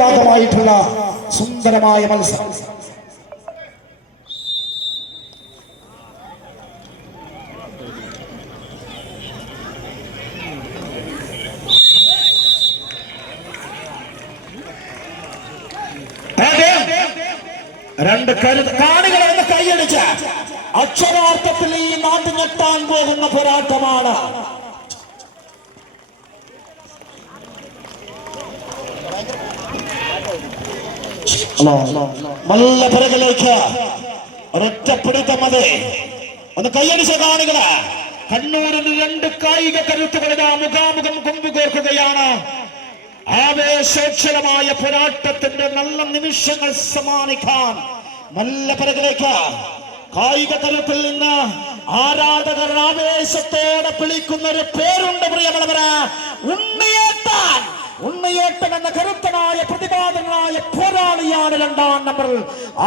വിവാദമായിട്ടുള്ള സുന്ദരമായ മത്സരം. രണ്ട് കാണികളെ ഒന്ന് കൈയടിച്ച് അക്ഷരാർത്ഥത്തിൽ ഈ നാട്ടിൽ ഞെട്ടാൻ പോകുന്ന പോരാട്ടമാണ്. നല്ല പിറകിലേക്ക് ഒരൊറ്റപ്പിടുത്തം. മതി ഒന്ന് കൈയടിച്ച കാണികള്. കണ്ണൂരിന് രണ്ട് കായിക കരുത്തുകളിതാ മുഖാമുഖം കൊമ്പുകോർക്കുകയാണ്. ആവേശോക്ഷരമായ പോരാട്ടത്തിന്റെ നല്ല നിമിഷങ്ങൾ സമ്മാനിക്കാൻ നല്ല പിറകിലേക്ക് കായിക തലത്തിൽ നിന്ന് ആരാധകർ ആവേശത്തോടെ വിളിക്കുന്ന ഒരു പേരുണ്ട് പ്രിയമുള്ളവരെ. ഉണ്ണിയേട്ടൻ. ഉണ്ണിയേട്ടൻ എന്ന കരുത്തനായ പ്രതിപാദനായ പോരാളിയാണ് രണ്ടാം നമ്പറിൽ.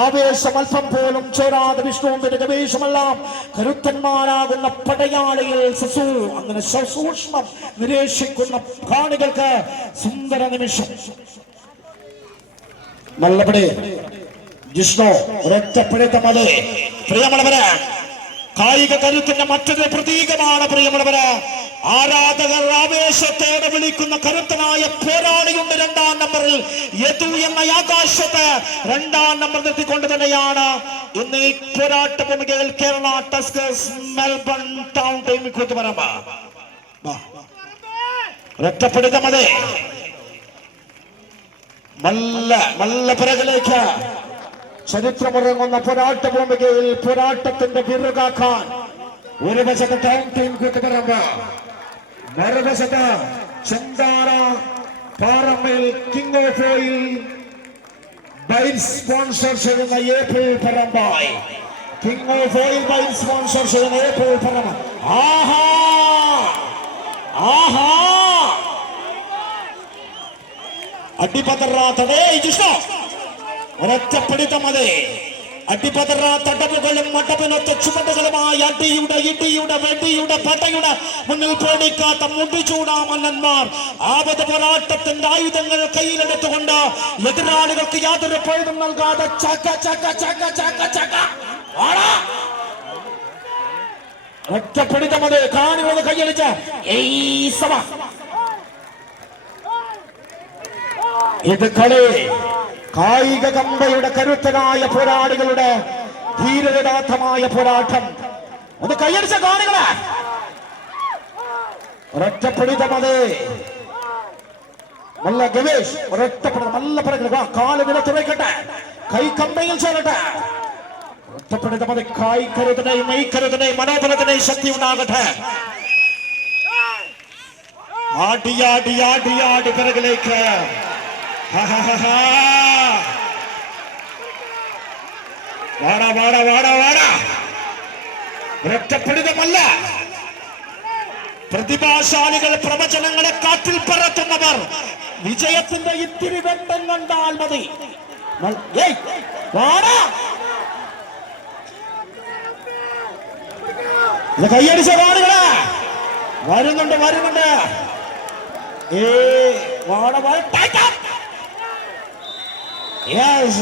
ആവേശം അല്പം പോലും ചോരാതെ വിഷ്ണുവിന്റെ ഗവേഷമെല്ലാം കരുത്തന്മാരാകുന്ന പടയാളികൾ സസു അങ്ങനെ സസൂക്ഷ്മം നിരീക്ഷിക്കുന്ന കാണികൾക്ക് സുന്ദര നിമിഷം. നല്ലപടി ജിഷ്ണു ഒരൊറ്റപ്പിടുത്തം. അത് പ്രിയമുള്ളവരെ കായിക കരുത്തിന്റെ മറ്റൊരു പ്രതീകമാണ് പ്രിയമുള്ളവരെ. ആരാധകർ ആവേശത്തോടെ വിളിക്കുന്ന കരുത്തനായ പോരാളിയുണ്ട് രണ്ടാം നമ്പറിൽ. യദു എന്ന ആകാശത്ത് രണ്ടാം നമ്പർ നിർത്തിക്കൊണ്ട് തന്നെയാണ് ഇന്ന് ഈ പോരാട്ട ഭൂമികയിൽ Kerala tuskers Melbourne town team Koothuparamba. ഒരൊറ്റപ്പിടുത്തം. അതെ നല്ല പിറകിലേക്ക് ചരിത്രമുറങ്ങുന്ന പോരാട്ട ഭൂമികയിൽ പോരാട്ടത്തിന്റെ വിറുകാക്കാൻ ഒരു വശത്ത് ടൗൺ ടീം കൂത്തുപറമ്പ്, മറുവശത്ത് ചന്താര പാറമ്മയിൽ കിങ് ഓഫ് ഓയിൽ ബൈൻ സ്പോൺസർ ചെയ്യുന്ന ഏപ്രിൽ പറമ്പായി. കിങ് ഓഫ് ഓയിൽ ബൈൻ സ്പോൺസർ ചെയ്യുന്ന ഏപ്രിൽ പറമ്പ. ആഹാ ആഹാ അടിപതറാത്തതേ ജിഷ്ണു ഒരൊറ്റപ്പിടുത്തം. അതെ അടിപതറ തടവുകളും മടവിനൊത്ത ചുമടുകളുമായി അടിയുടെ ഇടിയുടെ വെടിയുടെ പടയുടെ മുന്നിൽ പേടിക്കാത്ത മുടിചൂടാ മന്നന്മാർ ആപത് പോരാട്ടത്തിന്റെ ആയുധങ്ങൾ കയ്യിലെടുത്തുകൊണ്ട് എതിരാളികൾക്ക് യാതൊരു പഴുതും നൽകാതെ ചക്ക ചക്ക ചക്ക ചക്ക ചക്ക ഒറ്റപ്പിടുത്തം. അത് കാണികളത് കൈയടിച്ച ഇത് കളി കായിക കമ്പയുടെ കരുത്തനായ പോരാളികളുടെ ധീരതാർത്ഥമായ പോരാട്ടം. ഒന്ന് കൈയടിച്ച കാണികളെ ഒരൊറ്റപ്പിടുത്തം. അത് നല്ല ഗവേഷ് ഒരൊറ്റപ്പിടുത്തം. നല്ല പിറകിൽ കാല് നിലത്തുറയ്ക്കട്ടെ, കൈ കമ്പയിൽ ചേരട്ടെ. ഒറ്റപ്പിടുത്തം. അത് കായ്ക്കരുതിനെയും മെയ്ക്കരുതിനെയും മനോബലത്തിനെയും ശക്തി ഉണ്ടാകട്ടെ. ആടി പിറകിലേക്ക് ഒരൊറ്റപ്പിടുത്തമല്ല. പ്രതിഭാശാലികൾ പ്രവചനങ്ങളെ കാറ്റിൽ പറത്തുന്നവർ വിജയത്തിന്റെ ഇത്തിരി വെട്ടം കണ്ടാൽ മതി. കൈയടിച്ച കാണികളെ വരുന്നുണ്ട്. Yes,